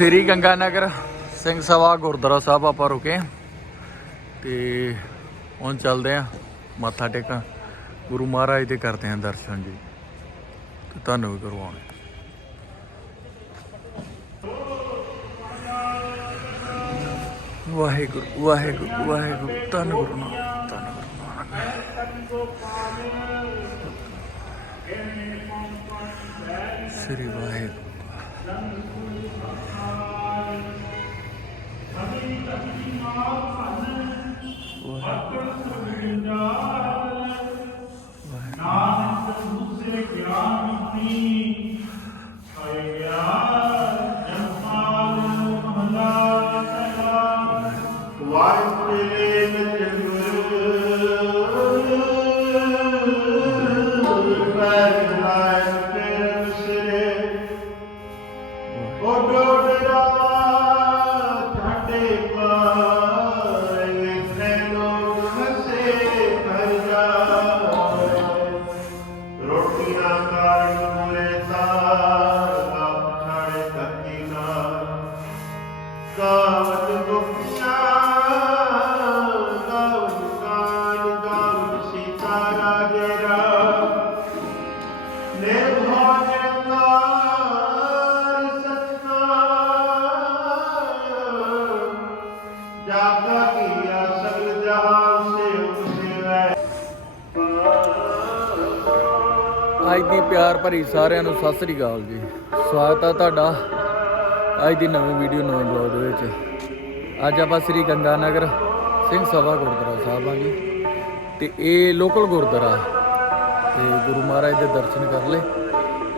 ਸ੍ਰੀ ਗੰਗਾਨਗਰ ਸਿੰਘ ਸਭਾ, ਗੁਰਦੁਆਰਾ ਸਾਹਿਬ ਆਪਾਂ ਰੁਕੇ ਹਾਂ। ਤੇ ਹੁਣ ਚੱਲਦੇ ਆ ਮੱਥਾ ਟੇਕਣ ਗੁਰੂ ਮਹਾਰਾਜ ਦੇ ਕਰਦੇ ਆ ਦਰਸ਼ਨ ਜੀ। ਤੇ ਤੁਹਾਨੂੰ ਵੀ ਕਰਵਾਉਣੇ। ਵਾਹਿਗੁਰੂ ਵਾਹਿਗੁਰੂ ਵਾਹਿਗੁਰੂ, ਧੰਨ ਗੁਰੂ ਨਾਨਕ, ਧੰਨ ਗੁਰੂ ਨਾਨਕ। ਸ੍ਰੀ ਵਾਹਿਗੁਰੂ। ਵਾਹਿਗੁਰੂ ਜਾਗਾ ਕੀਆ ਸਗਲ ਜਹਾਨ ਸੇ ਉਪਸਿਵੈ ਅੱਜ ਦੀ ਪਿਆਰ ਭਰੀ ਸਾਰਿਆਂ ਨੂੰ ਸਤਿ ਸ੍ਰੀ ਅਕਾਲ ਜੀ। ਸਵਾਗਤ ਆ ਤੁਹਾਡਾ ਅੱਜ ਦੀ ਨਵੀਂ ਵੀਡੀਓ ਨਵੇਂ ਬਲੌਗ ਦੇ ਵਿੱਚ। ਅੱਜ ਆਪਾਂ ਸ੍ਰੀ ਗੰਗਾ ਨਗਰ ਸਿੰਘ ਸਭਾ ਗੁਰਦੁਆਰਾ ਸਾਹਿਬ ਆ ਜੀ। ਤੇ ਇਹ ਲੋਕਲ ਗੁਰਦੁਆਰਾ ਤੇ ਗੁਰੂ ਮਹਾਰਾਜ ਦੇ ਦਰਸ਼ਨ ਕਰ ਲਏ।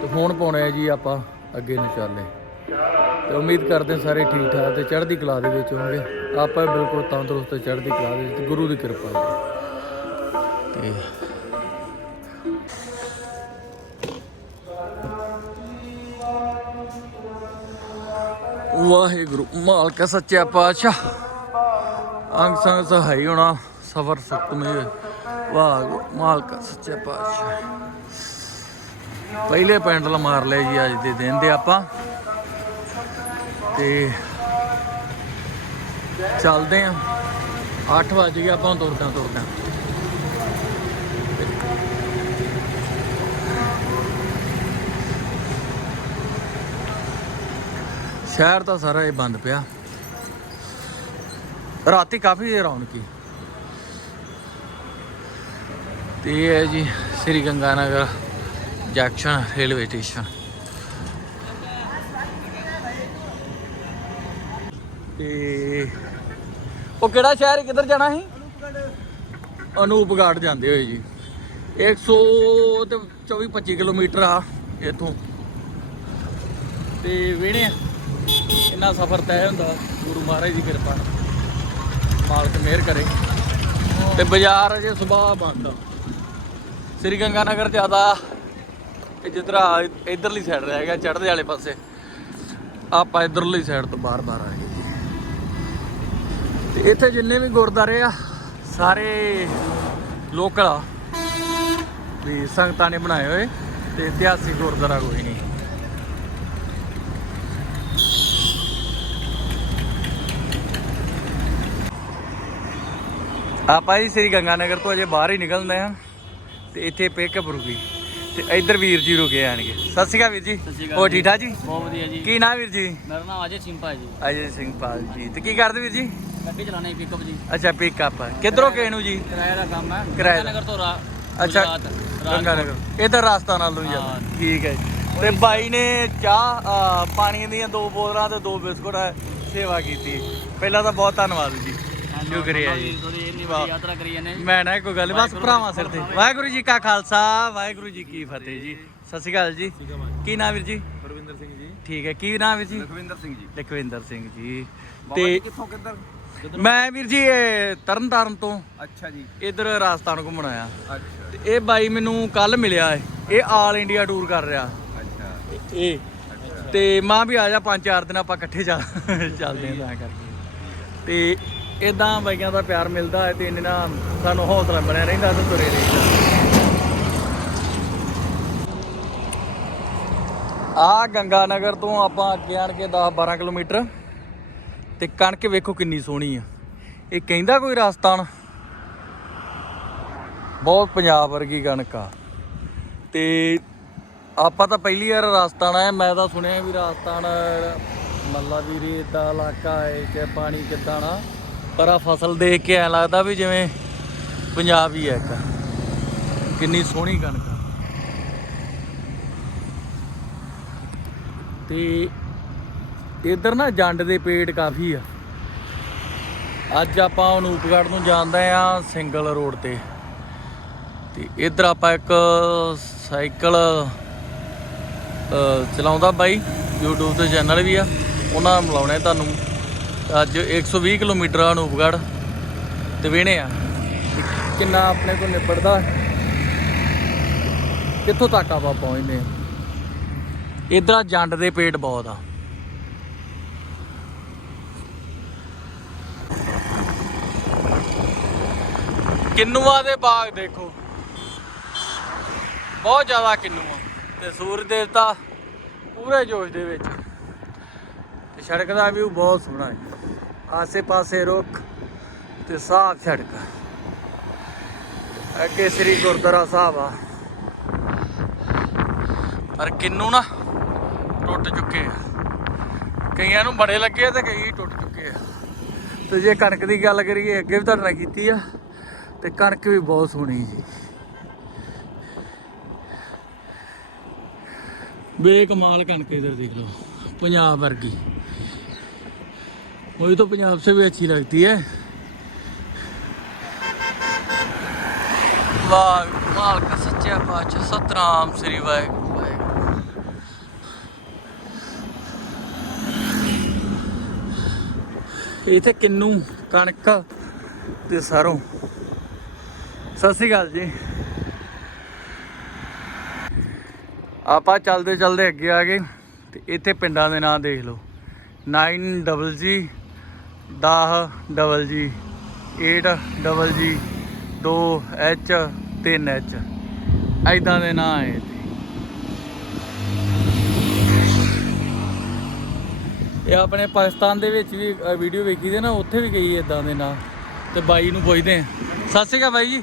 ਤੇ ਹੁਣ ਪਾਉਣੇ ਆ ਜੀ ਆਪਾਂ ਅੱਗੇ ਨੂੰ ਚੱਲੇ ਤੇ ਉਮੀਦ ਕਰਦੇ ਹਾਂ ਸਾਰੇ ਠੀਕ ਠਾਕ ਤੇ ਚੜ੍ਹਦੀ ਕਲਾ ਦੇ ਵਿੱਚ ਹੋਣਗੇ। ਆਪਾਂ ਬਿਲਕੁਲ ਤੰਦਰੁਸਤ ਤੇ ਚੜ੍ਹਦੀ ਕਲਾ ਦੇ ਵਿੱਚ ਗੁਰੂ ਦੀ ਕਿਰਪਾ ਜੀ ਤੇ ਵਾਹਿਗੁਰੂ, ਮਾਲਕ ਸੱਚਾ ਪਾਤਸ਼ਾਹ। ਅੰਗ ਸੰਗ ਸਹਾਈ ਹੋਣਾ ਸਫਰ ਸੁਖਮੇ ਵਾਹਿਗੁਰੂ, ਮਾਲਕ ਸੱਚਾ ਪਾਤਸ਼ਾਹ। ਪਹਿਲੇ ਪੈਂਡਲ ਮਾਰ ਲਏ ਜੀ ਅੱਜ ਦੇ ਦਿਨ ਦੇ ਆਪਾਂ। ਤੇ ਚੱਲਦੇ ਆਂ। 8 ਵਜ ਗਏ, ਆਪਾਂ ਤੁਰਦਾ ਤੁਰਦਾ ਸ਼ਹਿਰ ਤਾਂ ਸਾਰਾ ਇਹ ਬੰਦ ਪਿਆ। ਰਾਤੀ ਕਾਫੀ ਦੇਰ ਰੌਣਕੀ ਤੇ ਇਹ ਹੈ ਜੀ, Sri Ganga Nagar junction railway station. ਤੇ ਉਹ ਕਿਹੜਾ ਸ਼ਹਿਰ ਕਿੱਧਰ ਜਾਣਾ ਸੀ? ਅਨੂਪਗੜ ਜਾਂਦੇ ਹੋਏ ਜੀ। 100 ਤੇ 24 25 ਕਿਲੋਮੀਟਰ ਆ ਇੱਥੋਂ। ਤੇ ਵੇਣੇ ਇੰਨਾ ਸਫ਼ਰ ਤੈਅ ਹੁੰਦਾ। ਗੁਰੂ ਮਹਾਰਾਜ ਦੀ ਕਿਰਪਾ ਮਾਲਕ ਮਿਹਰ ਕਰੇ। ਤੇ ਬਾਜ਼ਾਰ ਅਜੇ ਸਵੇਰ ਬੰਦ ਆ। ਸ੍ਰੀ ਗੰਗਾ ਨਗਰ ਜ਼ਿਆਦਾ ਇਹ ਜਿੱਧਰ ਇਧਰਲੀ ਸਾਈਡ ਰਹਿ ਗਿਆ। ਚੜ੍ਹਦੇ ਵਾਲੇ ਪਾਸੇ। ਆਪਾਂ ਇਧਰਲੀ ਸਾਈਡ ਤੋਂ ਬਾਹਰ-ਬਾਹਰ ਆ ਗਏ। ਤੇ ਇੱਥੇ ਜਿੰਨੇ ਵੀ ਗੁਰਦਾਰੇ ਆ ਸਾਰੇ ਲੋਕਲ ਆ। ਵੀ ਸੰਗਤਾਂ ਨੇ ਬਣਾਏ ਹੋਏ ਤੇ ਇਤਿਹਾਸਿਕ ਗੁਰਦਾਰਾ ਕੋਈ ਨਹੀਂ। ਆਪਾਂ ਜੀ ਸ੍ਰੀ ਗੰਗਾ ਨਗਰ ਤੋਂ ਅਜੇ ਬਾਹਰ ਹੀ ਨਿਕਲਦੇ ਹਾਂ ਤੇ ਇੱਥੇ ਪਿਕਅਪ ਰੁਕੀ। ਤੇ ਇੱਧਰ ਵੀਰ ਜੀ ਰੁਕੇ ਆਣਗੇ। ਸਤਿ ਸ਼੍ਰੀ ਅਕਾਲ ਵੀਰ ਜੀ। ਜੀ। ਠੀਕ ਠਾਕ ਜੀ? ਬਹੁਤ ਵਧੀਆ ਜੀ। ਕੀ ਨਾਮ ਵੀਰ ਜੀ? ਮੇਰਾ ਨਾਮ ਅਜੇ ਸਿੰਪਾ ਜੀ। ਅਜੇ ਸਿੰਘ ਪਾਲ ਜੀ। ਤੇ ਕੀ ਕਰਦੇ ਵੀਰ ਜੀ? ਗੱਡੀ ਚਲਾਉਣੀ ਪਿਕਅਪ ਜੀ। ਅੱਛਾ ਪਿਕਅਪ ਕਿੱਧਰੋਂ ਗਏ ਨੂੰ ਜੀ? ਕਿਰਾਏ ਦਾ ਕੰਮ ਹੈ। ਕਿਰਾਏ ਨਗਰ ਤੋਂ ਰਾ ਅੱਛਾ ਗੰਗਾ। ਨਗਰ ਇਧਰ ਰਾਸਤਾ ਨਾਲ ਨੂੰ ਜਾਂਦਾ। ਠੀਕ ਹੈ। ਤੇ ਬਾਈ ਨੇ ਚਾਹ ਪਾਣੀ ਦੀਆਂ ਦੋ ਬੋਤਲਾਂ ਤੇ ਦੋ ਬਿਸਕੁਟ ਸੇਵਾ ਕੀਤੀ। ਪਹਿਲਾਂ ਤਾਂ ਬਹੁਤ ਧੰਨਵਾਦ ਜੀ। ਸ਼ੁਕਰੀਆ ਜੀ। ਯਾਤਰਾ ਕਰੀ ਜਾਂਦੇ ਮੈਂ ਨਾ ਕੋਈ ਗੱਲ ਬਸ ਭਰਾਵਾਂ ਸਿਰ ਤੇ। ਵਾਹਿਗੁਰੂ ਜੀ ਕਾ ਖਾਲਸਾ ਵਾਹਿਗੁਰੂ ਜੀ ਕੀ ਫਤਿਹ ਜੀ। ਸਤਿ ਸ਼੍ਰੀ ਅਕਾਲ ਜੀ। ਕੀ ਨਾਮ ਵੀਰ ਜੀ? ਗੁਰਵਿੰਦਰ ਸਿੰਘ ਜੀ। ਠੀਕ ਹੈ। ਕੀ ਨਾਮ ਵੀਰ ਜੀ? ਲਖਵਿੰਦਰ ਸਿੰਘ ਜੀ। ਲਖਵਿੰਦਰ ਸਿੰਘ ਜੀ ਤੇ ਕਿੱਥੋਂ ਕਿੱਧਰ? ਮੈਂ ਵੀਰ ਜੀ ਇਹ ਤਰਨਤਾਰਨ ਤੋਂ ਅੱਛਾ ਜੀ। ਇਧਰ ਰਾਜਸਥਾਨ ਘੁੰਮਣ ਆਇਆ। ਅੱਛਾ। ਤੇ ਇਹ ਬਾਈ ਮੈਨੂੰ ਕੱਲ ਮਿਲਿਆ ਹੈ ਇਹ ਆਲ ਇੰਡੀਆ ਟੂਰ ਕਰ ਰਿਹਾ। ਅੱਛਾ। ਇਹ। ਤੇ ਮਾਂ ਵੀ ਆ ਜਾ ਪੰਜ ਚਾਰ ਦਿਨ ਆਪਾਂ ਇਕੱਠੇ ਚੱਲ ਚੱਲਦੇ ਆਂ ਤਾਂ ਕਰਕੇ। ਤੇ ਇਦਾਂ ਬਾਈਆਂ ਦਾ ਪਿਆਰ ਮਿਲਦਾ ਹੈ ਤੇ ਇਹਨੇ ਨਾ ਸਾਨੂੰ ਹੌਸਲਾ ਬਣਿਆ ਰਹਿੰਦਾ ਤੇ ਤੁਰੇ ਰਹੀਦਾ ਆ। ਗੰਗਾ ਨਗਰ ਤੋਂ ਆਪਾਂ ਅੱਗੇ ਆਣ ਕੇ 10 12 ਕਿਲੋਮੀਟਰ। ਤੇ ਕਣਕ ਵੇਖੋ ਕਿੰਨੀ ਸੋਹਣੀ ਆ। ਇਹ ਕਹਿੰਦਾ ਕੋਈ ਰਾਜਸਥਾਨ? ਬਹੁਤ ਪੰਜਾਬ ਵਰਗੀ ਕਣਕ ਆ। ਤੇ ਆਪਾਂ ਤਾਂ ਪਹਿਲੀ ਵਾਰ ਰਾਜਸਥਾਨ ਆਏ ਮੈਂ ਤਾਂ ਸੁਣਿਆ ਵੀ ਰਾਜਸਥਾਨ, ਮੱਲਾ ਵੀ ਰੇਤ ਦਾ ਇਲਾਕਾ ਹੈ ਕਿ ਪਾਣੀ ਕਿੱਦਾਂ ਨਾ ਪਰ ਆ ਫਸਲ ਦੇਖ ਕੇ ਐ ਲੱਗਦਾ ਵੀ ਜਿਵੇਂ ਪੰਜਾਬ ਹੀ ਹੈ ਇੱਕ। ਕਿੰਨੀ ਸੋਹਣੀ ਕਣਕ ਆ। ਤੇ ਇੱਧਰ ਨਾ ਜੰਡ ਦੇ ਪੇਟ ਕਾਫੀ ਆ। ਅੱਜ ਆਪਾਂ ਅਨੂਪਗੜ੍ਹ ਨੂੰ ਜਾਂਦੇ ਆ ਸਿੰਗਲ ਰੋਡ ਤੇ। ਤੇ ਇੱਧਰ ਆਪਾਂ ਇੱਕ ਸਾਈਕਲ ਚਲਾਉਂਦਾ ਬਾਈ, YouTube ਤੇ ਚੈਨਲ ਵੀ ਆ। ਉਹਨਾਂ ਨਾਲ ਮਿਲਾਉਣੇ ਤੁਹਾਨੂੰ। ਅੱਜ 120 ਕਿਲੋਮੀਟਰ ਆ ਅਨੂਪਗੜ੍ਹ। ਤੇ ਵੇਣੇ ਆ। ਕਿੰਨਾ ਆਪਣੇ ਕੋਲ ਨਿਬੜਦਾ? ਕਿੱਥੋਂ ਤੱਕ ਆਪਾਂ ਪਹੁੰਚਦੇ ਆ? ਇਧਰ ਜੰਡ ਦੇ ਪੇਟ ਬਹੁਤ ਆ। ਕਿੰਨੂਆਂ ਦੇ ਬਾਗ ਦੇਖੋ। ਬਹੁਤ ਜ਼ਿਆਦਾ ਕਿੰਨੂਆਂ। ਤੇ ਸੂਰਜ ਦੇਵਤਾ ਪੂਰੇ ਜੋਸ਼ ਦੇ ਵਿੱਚ। ਤੇ ਸੜਕ ਦਾ ਵਿਊ ਬਹੁਤ ਸੋਹਣਾ ਹੈ। ਆਸੇ ਪਾਸੇ ਰੁੱਖ ਤੇ ਸਾਫ਼ ਸੜਕ। ਅੱਗੇ ਸ੍ਰੀ ਗੁਰਦੁਆਰਾ ਸਾਹਿਬ ਆ। ਪਰ ਕਿੰਨੂ ਨਾ ਟੁੱਟ ਚੁੱਕੇ ਆ। ਕਈਆਂ ਨੂੰ ਬੜੇ ਲੱਗੇ ਆ ਤੇ ਕਈ ਟੁੱਟ ਚੁੱਕੇ ਆ। ਤੇ ਜੇ ਕਣਕ ਦੀ ਗੱਲ ਕਰੀਏ, ਅੱਗੇ ਵੀ ਤੁਹਾਡੇ ਨਾਲ ਕੀਤੀ ਆ। ਤੇ ਕਣਕ ਵੀ ਬਹੁਤ ਸੋਹਣੀ ਜੀ ਬੇਕਮਾਲ ਕਣਕ ਇਧਰ ਦੇਖ ਲਓ ਪੰਜਾਬ ਵਰਗੀ वही तो पंजाब से भी अच्छी लगती है वाह माल का सच्चा पातशाह सतराम श्री वाहेगुरु वाहेगुरु ਇਥੇ ਕਿੰਨੂ ਕਣਕ ਤੇ ਸਰੋਂ ਸਤਿ ਸ਼੍ਰੀ ਅਕਾਲ ਜੀ। ਆਪਾਂ ਚੱਲਦੇ ਚੱਲਦੇ ਅੱਗੇ ਆ ਗਏ। ਤੇ ਇੱਥੇ ਪਿੰਡਾਂ ਦੇ ਨਾਂ ਦੇਖ ਲਓ। 9 ਡਬਲ ਜੀ 10 ਡਬਲ ਜੀ 8 ਡਬਲ ਜੀ 2 ਐਚ 3 ਐਚ ਐਦਾਂ ਦੇ ਨਾਂ ਆਏ ਇੱਥੇ ਇਹ ਆਪਣੇ ਪਾਕਿਸਤਾਨ ਦੇ ਵਿੱਚ ਵੀ ਵੀਡੀਓ ਵੇਖੀ ਦੇ ਨਾ, ਉੱਥੇ ਵੀ ਗਈ ਇਦਾਂ ਦੇ ਨਾਂ। ਤੇ ਬਾਈ ਨੂੰ ਪੁੱਛਦੇ ਆ। ਸਤਿ ਸ਼੍ਰੀ ਅਕਾਲ ਬਾਈ ਜੀ।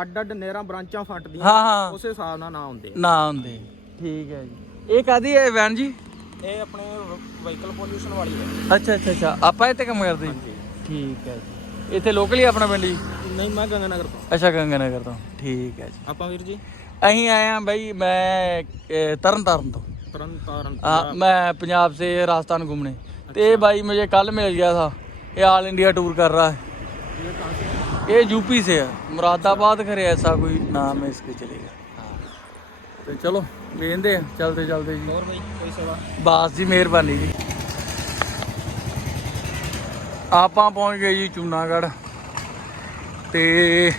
ਅੱਡ ਅੱਡ ਨਹਿਰਾਂ ਬ੍ਰਾਂਚਾਂ ਫਟਦੀਆਂ ਹਾਂ ਹਾਂ। ਉਸੇ ਹਿਸਾਬ ਨਾਲ ਨਾ ਹੁੰਦੇ। ਨਾ ਹੁੰਦੇ। ਠੀਕ ਹੈ ਜੀ। ਇਹ ਕਾਦੀ ਹੈ ਵੈਨ ਜੀ? ਇਹ ਆਪਣੇ ਵਹੀਕਲ ਪੋਲੂਸ਼ਨ ਵਾਲੀ ਹੈ। ਅੱਛਾ ਅੱਛਾ ਅੱਛਾ। ਆਪਾਂ ਇੱਥੇ ਕੰਮ ਕਰਦੇ ਜੀ ਠੀਕ ਹੈ ਜੀ। ਇੱਥੇ ਲੋਕਲ ਆਪਣਾ ਪਿੰਡ ਜੀ? ਨਹੀਂ ਮੈਂ ਗੰਗਾਨਗਰ ਤੋਂ। ਅੱਛਾ ਗੰਗਾਨਗਰ ਤੋਂ। ਠੀਕ ਹੈ ਜੀ। ਆਪਾਂ ਵੀਰ ਜੀ? ਅਸੀਂ ਆਏ ਆ ਬਾਈ ਮੈਂ ਤਰਨ ਤਾਰਨ ਤੋਂ। ਤਰਨ ਤਾਰਨ ਹਾਂ ਮੈਂ ਪੰਜਾਬ ਸੇ ਰਾਜਸਥਾਨ ਘੁੰਮਨੇ ਤੇ ਇਹ ਬਾਈ ਮੈਨੂੰ ਕੱਲ ਮਿਲ ਗਿਆ ਥਾ। ਇਹ ਆਲ ਇੰਡੀਆ ਟੂਰ ਕਰ ਰਹਾ ਹੈ। ये यूपी से है मुरादाबाद खरे ऐसा कोई नाम है इसके चलेगा हाँ तो चलो लेंदे हैं, चलते चलते जी ਹੋਰ ਬਈ ਕੋਈ ਸੇਵਾ ਬਾਸ ਜੀ ਮਿਹਰਬਾਨੀ ਜੀ ਆਪਾਂ ਪਹੁੰਚ ਗਏ ਜੀ ਚੂਨਾਗੜ੍ਹ ਤੇ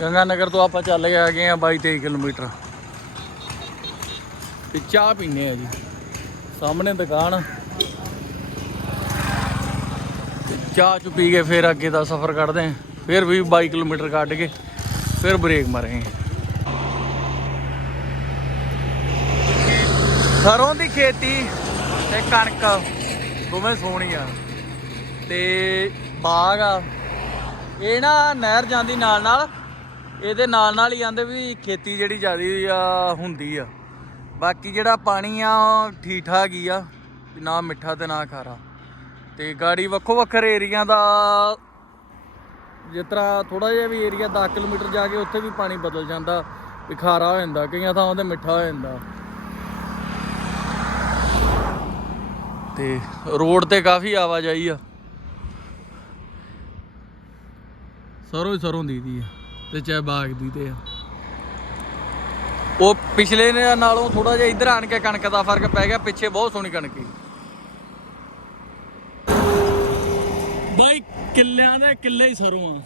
ਗੰਗਾ ਨਗਰ ਤੋਂ ਆਪਾਂ ਚੱਲ ਕੇ ਆ ਗਏ ਆ 22 23 ਕਿਲੋਮੀਟਰ ਤੇ ਚਾਹ ਪੀਨੇ ਆ ਜੀ ਸਾਹਮਣੇ ਦੁਕਾਨ ਤੇ ਚਾਹ ਚੁ ਪੀ ਕੇ ਫਿਰ ਅੱਗੇ ਦਾ ਸਫ਼ਰ ਕੱਢਦੇ ਆ ਫਿਰ ਵੀ 22 ਕਿਲੋਮੀਟਰ ਕੱਢ ਕੇ ਫਿਰ ਬ੍ਰੇਕ ਮਾਰਾਂਗੇ ਸਰੋਂ ਦੀ ਖੇਤੀ ਤੇ ਕਣਕ ਦੋਵੇਂ ਸੋਹਣੀ ਆ ਤੇ ਬਾਗ ਆ। ਇਹ ਨਾ ਨਹਿਰ ਜਾਂਦੀ ਨਾਲ ਨਾਲ, ਇਹਦੇ ਨਾਲ ਨਾਲ ਹੀ ਆਂਦੇ ਵੀ ਖੇਤੀ ਜਿਹੜੀ ਜਿਆਦੀ ਹੁੰਦੀ ਆ। ਬਾਕੀ ਜਿਹੜਾ ਪਾਣੀ ਆ, ਉਹ ਠੀਕ ਠਾਕ ਹੀ ਆ, ਨਾ ਮਿੱਠਾ ਤੇ ਨਾ ਖਾਰਾ। ਤੇ ਗਾੜੀ ਵੱਖੋ ਵੱਖਰੇ ਏਰੀਆ ਦਾ ਜਿਸ ਤਰ੍ਹਾਂ ਥੋੜਾ ਜਿਹਾ ਵੀ ਏਰੀਆ 10 ਕਿਲੋਮੀਟਰ ਜਾ ਕੇ ਉੱਥੇ ਵੀ ਪਾਣੀ ਬਦਲ ਜਾਂਦਾ ਵੀ ਖਾਰਾ ਹੋ ਜਾਂਦਾ, ਕਈਆਂ ਥਾਵਾਂ ਤੇ ਮਿੱਠਾ ਹੋ ਜਾਂਦਾ। ਤੇ ਰੋਡ ਤੇ ਕਾਫੀ ਆਵਾਜਾਈ ਆ। ਸਰੋਂ ਹੀ ਸਰੋਂ ਦੀ ਦੀ ਆ, ਤੇ ਚਾਹੇ ਬਾਗ ਦੀ ਤੇ ਆ। ਉਹ ਪਿਛਲੇ ਨਾਲੋਂ ਥੋੜਾ ਜਿਹਾ ਇੱਧਰ ਆਣ ਕੇ ਕਣਕ ਦਾ ਫ਼ਰਕ ਪੈ ਗਿਆ, ਪਿੱਛੇ ਬਹੁਤ ਸੋਹਣੀ ਕਣਕ ਸੀ। ਬਾਈ, ਕਿੱਲਿਆਂ ਦੇ ਕਿੱਲੇ ਹੀ ਸਰੋਂ ਆ।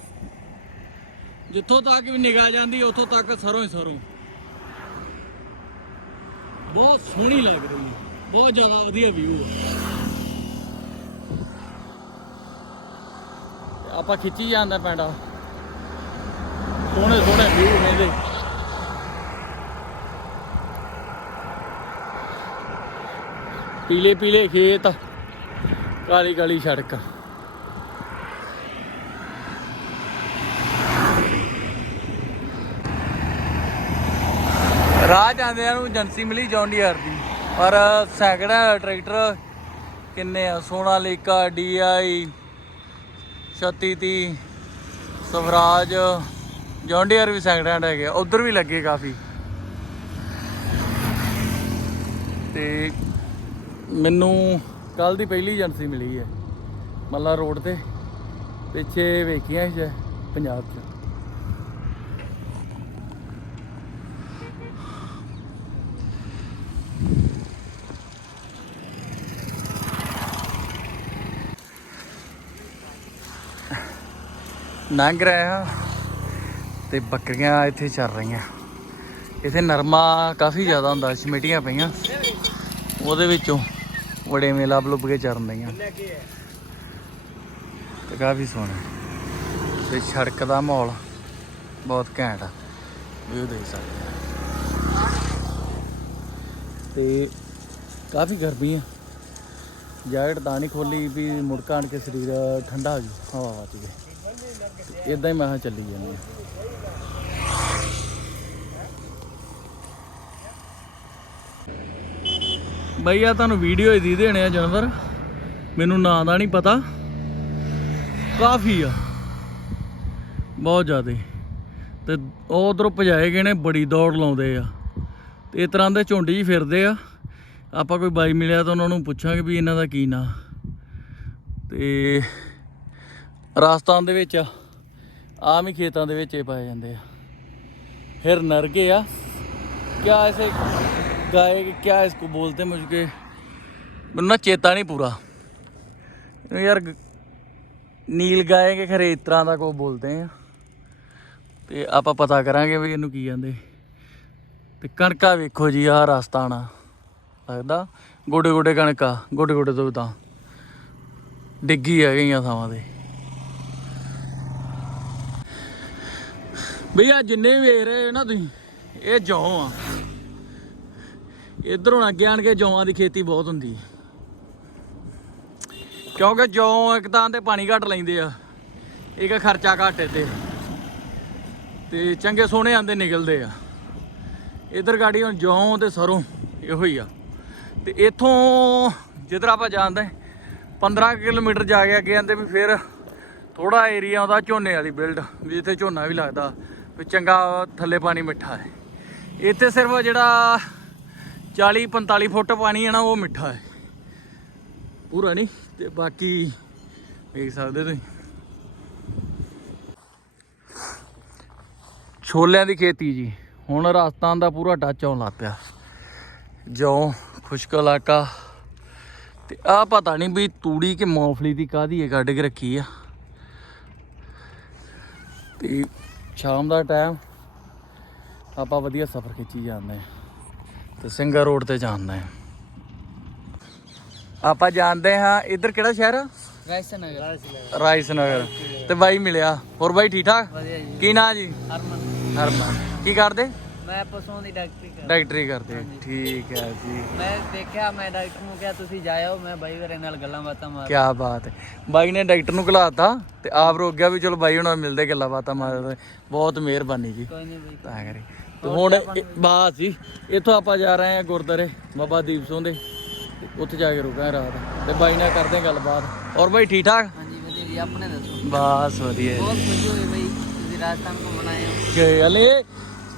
ਜਿੱਥੋਂ ਤੱਕ ਵੀ ਨਿਗਾਹ ਜਾਂਦੀ, ਉੱਥੋਂ ਤੱਕ ਸਰੋਂ ਹੀ ਸਰੋਂ। ਬਹੁਤ ਸੋਹਣੀ ਲੱਗ ਰਹੀ ਹੈ। ਬਹੁਤ ਜ਼ਿਆਦਾ ਵਧੀਆ ਵਿਊ ਆਪਾਂ ਖਿੱਚੀ ਜਾਂਦਾ ਪੈਂਡਾ। ਸੋਹਣੇ ਸੋਹਣੇ ਵਿਊ ਨੇ ਇਹਦੇ। ਪੀਲੇ ਪੀਲੇ ਖੇਤ, ਕਾਲੀ ਕਾਲੀ ਸੜਕ। ਰਾਹ ਜਾਂਦਿਆਂ ਨੂੰ ਏਜੰਸੀ ਮਿਲੀ ਜੌਨ ਦੀ। ਪਰ ਸੈਂਕੜਾ ਟਰੈਕਟਰ ਕਿੰਨੇ ਆ? Sonalika DI 3630 Swaraj John Deere ਵੀ ਸੈਂਕੜਾ ਹੈਗੇ ਆ। ਉਧਰ ਵੀ ਲੱਗੇ ਕਾਫੀ। ਤੇ ਮੈਨੂੰ ਕੱਲ ਦੀ ਪਹਿਲੀ ਏਜੰਸੀ ਮਿਲੀ ਹੈ। ਮੱਲਾ ਰੋਡ ਤੇ। ਪਿੱਛੇ ਵੇਖੀਆਂ ਸੀ ਪੰਜਾਬ 'ਚ। ਲੰਘ ਰਿਹਾ ਤੇ ਬੱਕਰੀਆਂ ਇੱਥੇ ਚੱਲ ਰਹੀਆਂ। ਇੱਥੇ ਨਰਮਾ ਕਾਫੀ ਜ਼ਿਆਦਾ ਹੁੰਦਾ ਸਮਿਟੀਆਂ ਪਈਆਂ। ਉਹਦੇ ਵਿੱਚੋਂ ਬੜੇ ਮੇਲਾ ਬਲੁੱਬ ਕੇ ਚਰਨ ਰਹੀਆਂ ਤੇ ਕਾਫੀ ਸੋਹਣਾ ਤੇ ਸੜਕ ਦਾ ਮਾਹੌਲ ਬਹੁਤ ਘੈਂਟ ਆ। ਵੀਊ ਦੇਖ ਸਕਦੇ ਤੇ ਕਾਫੀ ਗਰਮੀ ਆ। ਜੈਕਟ ਤਾਂ ਨਹੀਂ ਖੋਲੀ ਵੀ ਮੁੜਕਾ ਆਣ ਕੇ ਸਰੀਰ ਠੰਡਾ ਹੋ ਜੂ। ਹਵਾ ਵੱਜ ਗਈ। ਇਦਾਂ ਹੀ ਮੈਂ ਚੱਲੀ ਜਾਂਦੀ ਆ। ਬਈ ਆ ਤੁਹਾਨੂੰ ਵੀਡੀਓ ਹੀ ਦੀ ਦੇਣੇ ਆ ਜਾਨਵਰ। ਮੈਨੂੰ ਨਾਂ ਦਾ ਨਹੀਂ ਪਤਾ। ਕਾਫੀ ਆ। ਬਹੁਤ ਜ਼ਿਆਦੇ। ਤੇ ਉਹ ਉਧਰੋਂ ਭਜਾਏ ਗਏ ਨੇ, ਬੜੀ ਦੌੜ ਲਾਉਂਦੇ ਆ। ਤੇ ਇਸ ਤਰ੍ਹਾਂ ਦੇ ਝੁੰਡ ਜੀ ਫਿਰਦੇ ਆ। ਆਪਾਂ ਕੋਈ ਬਾਈ ਮਿਲਿਆ ਤਾਂ ਉਹਨਾਂ ਨੂੰ ਪੁੱਛਾਂਗੇ ਵੀ ਇਹਨਾਂ ਦਾ ਕੀ ਨਾਂ। ਤੇ ਰਾਜਸਥਾਨ ਦੇ ਵਿੱਚ ਆ ਆਮ ਹੀ ਖੇਤਾਂ ਦੇ ਵਿੱਚ ਇਹ ਪਾਏ ਜਾਂਦੇ ਆ। ਫਿਰ ਨਰਗੇ ਆ। ਕਿਆ ਐਸੇ ਗਾਏ ਕਿ ਕਿਆ ਇਸ ਕੋ ਬੋਲਤੇ ਮੁਝ ਕੇ? ਮੈਨੂੰ ਨਾ ਚੇਤਾ ਨਹੀਂ ਪੂਰਾ। ਯਾਰ ਨੀਲ ਗਾਏ ਕਿ ਖਰੇ ਇਸ ਤਰ੍ਹਾਂ ਦਾ ਕੋ ਬੋਲਦੇ ਆ। ਤੇ ਆਪਾਂ ਪਤਾ ਕਰਾਂਗੇ ਵੀ ਇਹਨੂੰ ਕੀ ਕਹਿੰਦੇ ਤੇ ਕਣਕਾ ਵੇਖੋ ਜੀ, ਆਹ ਰਸਤਾ ਆਣਾ। ਲੱਗਦਾ? ਗੋਡੇ ਗੋਡੇ ਕਣਕਾ ਗੋਡੇ ਗੋਡੇ ਤੋਂ ਤਾਂ। ਡਿੱਗੀ ਹੈ ਗਈਆਂ ਥਾਵਾਂ ਤੇ। ਭਈਆ ਜਿੰਨੇ ਵੀ ਵੇਖ ਰਹੇ ਹੋ ਨਾ ਤੁਸੀਂ, ਇਹ ਜੌਂ ਆ। ਇਧਰੋਂ ਅੱਗੇ ਆਣ ਕੇ ਜੌਂਆਂ ਦੀ ਖੇਤੀ ਬਹੁਤ ਹੁੰਦੀ ਹੈ ਕਿਉਂਕਿ ਜੌਂ ਇੱਕ ਤਾਂ ਤੇ ਪਾਣੀ ਘੱਟ ਲੈਂਦੇ ਆ, ਇੱਕ ਖਰਚਾ ਘੱਟ ਤੇ ਤੇ ਚੰਗੇ ਸੋਹਣੇ ਆਂਦੇ ਨਿਕਲਦੇ ਆ। ਇਧਰ ਗਾੜੀ ਹੁਣ ਜੌਂ ਤੇ ਸਰੋਂ, ਇਹੋ ਹੀ ਆ। ਤੇ ਇਥੋਂ ਜਿੱਧਰ ਆਪਾਂ ਜਾਂਦੇ 15 ਕਿਲੋਮੀਟਰ ਜਾ ਕੇ ਅੱਗੇ ਆਂਦੇ ਵੀ ਫਿਰ ਥੋੜਾ ਏਰੀਆ ਆਉਂਦਾ ਝੋਨੇ ਵਾਲੀ ਬਿਲਡ ਵੀ ਜਿੱਥੇ ਝੋਨਾ ਵੀ ਲੱਗਦਾ। ਵੀ ਚੰਗਾ ਥੱਲੇ ਪਾਣੀ ਮਿੱਠਾ ਹੈ। ਇੱਥੇ ਸਿਰਫ ਜਿਹੜਾ 40 45 ਫੁੱਟ ਪਾਣੀ ਹੈ ਨਾ, ਉਹ ਮਿੱਠਾ ਹੈ। ਪੂਰਾ ਨਹੀਂ, ਤੇ ਬਾਕੀ ਵੇਖ ਸਕਦੇ ਤੁਸੀਂ। ਛੋਲਿਆਂ ਦੀ ਖੇਤੀ ਜੀ। ਹੁਣ ਰਾਜਸਥਾਨ ਦਾ ਪੂਰਾ ਟੱਚ ਆਉਣ ਲੱਗ ਪਿਆ। ਜੌਂ, ਖੁਸ਼ਕ ਇਲਾਕਾ। ਤੇ ਆ ਪਤਾ ਨਹੀਂ ਵੀ ਤੂੜੀ ਕਿ ਮੂੰਗਫਲੀ ਦੀ ਕਾਦੀ ਹੈ, ਕੱਢ ਕੇ ਰੱਖੀ ਆ। ਤੇ ਸ਼ਾਮ ਦਾ ਟਾਈਮ ਆਪਾਂ ਵਧੀਆ ਸਫ਼ਰ ਖਿੱਚੀ ਜਾਂਦੇ ਆ ਤੇ ਸਿੰਘਾ ਰੋਡ ਤੇ ਜਾਂਦੇ ਆ ਆਪਾਂ ਜਾਣਦੇ ਹਾਂ ਇੱਧਰ ਕਿਹੜਾ ਸ਼ਹਿਰ? ਰਾਜਸਥਾਨ ਨਗਰ। ਤੇ ਬਾਈ ਮਿਲਿਆ। ਹੋਰ ਬਾਈ ਠੀਕ ਠਾਕ? ਵਧੀਆ ਜੀ। ਕੀ ਨਾਂ ਜੀ? ਹਰਮਨ। ਹਰਮਨ। ਕੀ ਕਰਦੇ? ਮੈਂ ਪਸ਼ੂਆਂ ਦੀ ਡਾਕਟਰੀ ਕਰ ਡਾਕਟਰੀ ਕਰਦੇ। ਠੀਕ ਹੈ ਜੀ। ਮੈਂ ਦੇਖਿਆ ਮੈਂ ਡਾਕਟਰ ਨੂੰ ਕਿਹਾ ਤੁਸੀਂ ਜਾਇਓ। ਮੈਂ ਬਾਈ ਵਰੇ ਨਾਲ ਗੱਲਾਂ ਬਾਤਾਂ ਮਾਰ ਕੀ ਬਾਤ ਹੈ। ਬਾਈ ਨੇ ਡਾਕਟਰ ਨੂੰ ਘਲਾਤਾ ਤੇ ਆਪ ਰੋਕ ਗਿਆ ਵੀ ਚਲੋ ਬਾਈ ਹੁਣਾਂ ਨਾਲ ਮਿਲਦੇ ਗੱਲਾਂ ਬਾਤਾਂ ਮਾਰਦੇ। ਬਹੁਤ ਮਿਹਰਬਾਨੀ ਜੀ। ਕੋਈ ਨਹੀਂ ਬਾਈ ਤਾਂ ਕਰੀ। ਤੇ ਹੁਣ ਇਹ- ਜੀ ਇੱਥੋਂ ਆਪਾਂ ਜਾ ਰਹੇ ਹਾਂ ਗੁਰਦਾਰੇ ਬਾਬਾ ਦੀਪ ਸਿੰਘ ਦੇ। ਤੇ ਉੱਥੇ ਜਾ ਕੇ ਰੁਕਾਂਗੇ ਰਾਤ। ਤੇ ਬਾਈ ਨਾਲ ਕਰਦੇ ਹਾਂ ਗੱਲਬਾਤ। ਔਰ ਬਾਈ ਠੀਕ ਠਾਕ? ਹਾਂਜੀ ਵਧੀਆ ਜੀ ਆਪਣੇ ਦੱਸੋ। ਬਸ ਵਧੀਆ। ਬਹੁਤ ਖੁਸ਼ੀ ਹੋਈ ਬਾਈ ਤੁਸੀਂ ਰਾਜਸਥਾਨ ਘੁੰਮਣ ਆਏ ਹੋ। ਕਿ ਹਲੇ?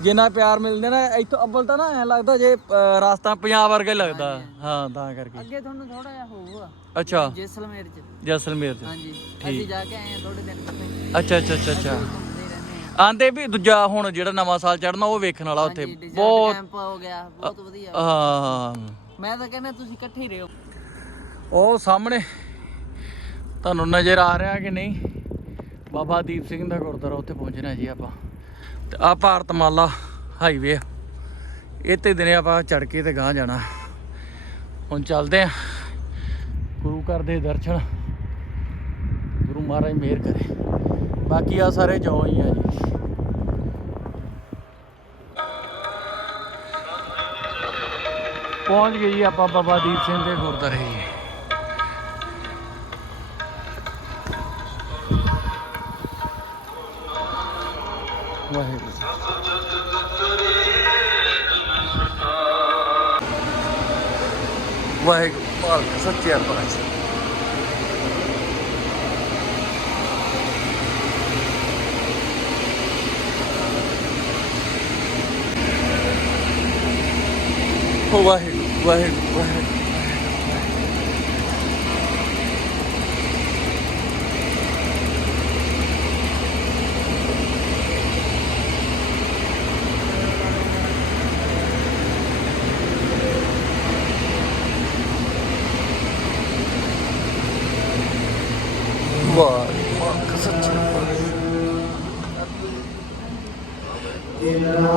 ਜਿੰਨਾ ਪਿਆਰ ਮਿਲਦਾ ਨਾ ਇੱਥੋਂ ਅੱਬਲ ਤਾਂ ਨਾ ਐ ਲੱਗਦਾ ਜੇ ਅ, ਰਾਸਤਾ ਪੰਜਾਬ ਵਰਗਾ ਹੀ ਲੱਗਦਾ। ਹਾਂ ਤਾਂ ਕਰਕੇ। ਅੱਗੇ ਤੁਹਾਨੂੰ ਥੋੜਾ ਜਿਹਾ ਹੋਊਗਾ। ਅੱਛਾ। ਜੈਸਲਮੇਰ ਚ। ਜੈਸਲਮੇਰ ਚ। ਹਾਂਜੀ। ਅਸੀਂ ਜਾ ਕੇ ਆਏ ਹਾਂ ਥੋੜੇ ਦਿਨ ਪਹਿਲਾਂ ਅੱਛਾ ਅੱਛਾ ਅੱਛਾ ਅੱਛਾ। ਘੁੰਮਦੇ ਰਹਿੰਦੇ ਆਂਦੇ ਵੀ ਦੂਜਾ ਹੁਣ ਜਿਹੜਾ ਨਵਾਂ ਸਾਲ ਚੜਨਾ ਉਹ ਵੇਖਣ ਵਾਲਾ ਉੱਥੇ। ਬਹੁਤ camp ਹੋ ਗਿਆ ਬਹੁਤ ਵਧੀਆ। ਹਾਂ। ਮੈਂ ਤਾਂ ਕਹਿੰਦਾ ਤੁਸੀਂ ਇਕੱਠੇ ਹੀ ਰਹੋ। ਉਹ ਸਾਹਮਣੇ ਤੁਹਾਨੂੰ ਨਜ਼ਰ ਆ ਰਿਹਾ ਕਿ ਨਹੀਂ? ਬਾਬਾ ਦੀਪ ਸਿੰਘ ਦਾ ਗੁਰਦੁਆਰਾ ਉੱਥੇ ਪਹੁੰਚਣਾ ਜੀ ਆਪਾਂ। ਤੇ ਆ ਭਾਰਤਮਾਲਾ ਹਾਈਵੇ ਆ। ਇਹ ਤੇ ਦਿਨੇ ਆਪਾਂ ਚੜ ਕੇ ਤੇ ਗਾਂ ਜਾਣਾ। ਹੁਣ ਚੱਲਦੇ ਆ ਗੁਰੂ ਘਰ ਦੇ ਦਰਸ਼ਨ। ਗੁਰੂ ਮਹਾਰਾਜ ਮਿਹਰ ਕਰੇ। ਬਾਕੀ ਆ ਸਾਰੇ ਜੌਂ ਹੀ ਆ ਜੀ। ਪਹੁੰਚ ਗਏ ਜੀ ਆਪਾਂ ਬਾਬਾ ਦੀਪ ਸਿੰਘ ਦੇ ਗੁਰਦੁਆਰੇ ਜੀ। ਵਾਹਿਗੁਰੂ ਮਾਲਕ ਸੱਚੇ ਪਾਤਸ਼ਾਹ ਓ ਵਾਹਿਗੁਰੂ ਵਾਹਿਗੁਰੂ ਵਾਹਿਗੁਰੂ ਵਾਹਿਗੁਰੂ ਮਾਲਕ ਸੱਚੇ ਪਾਤਸ਼ਾਹ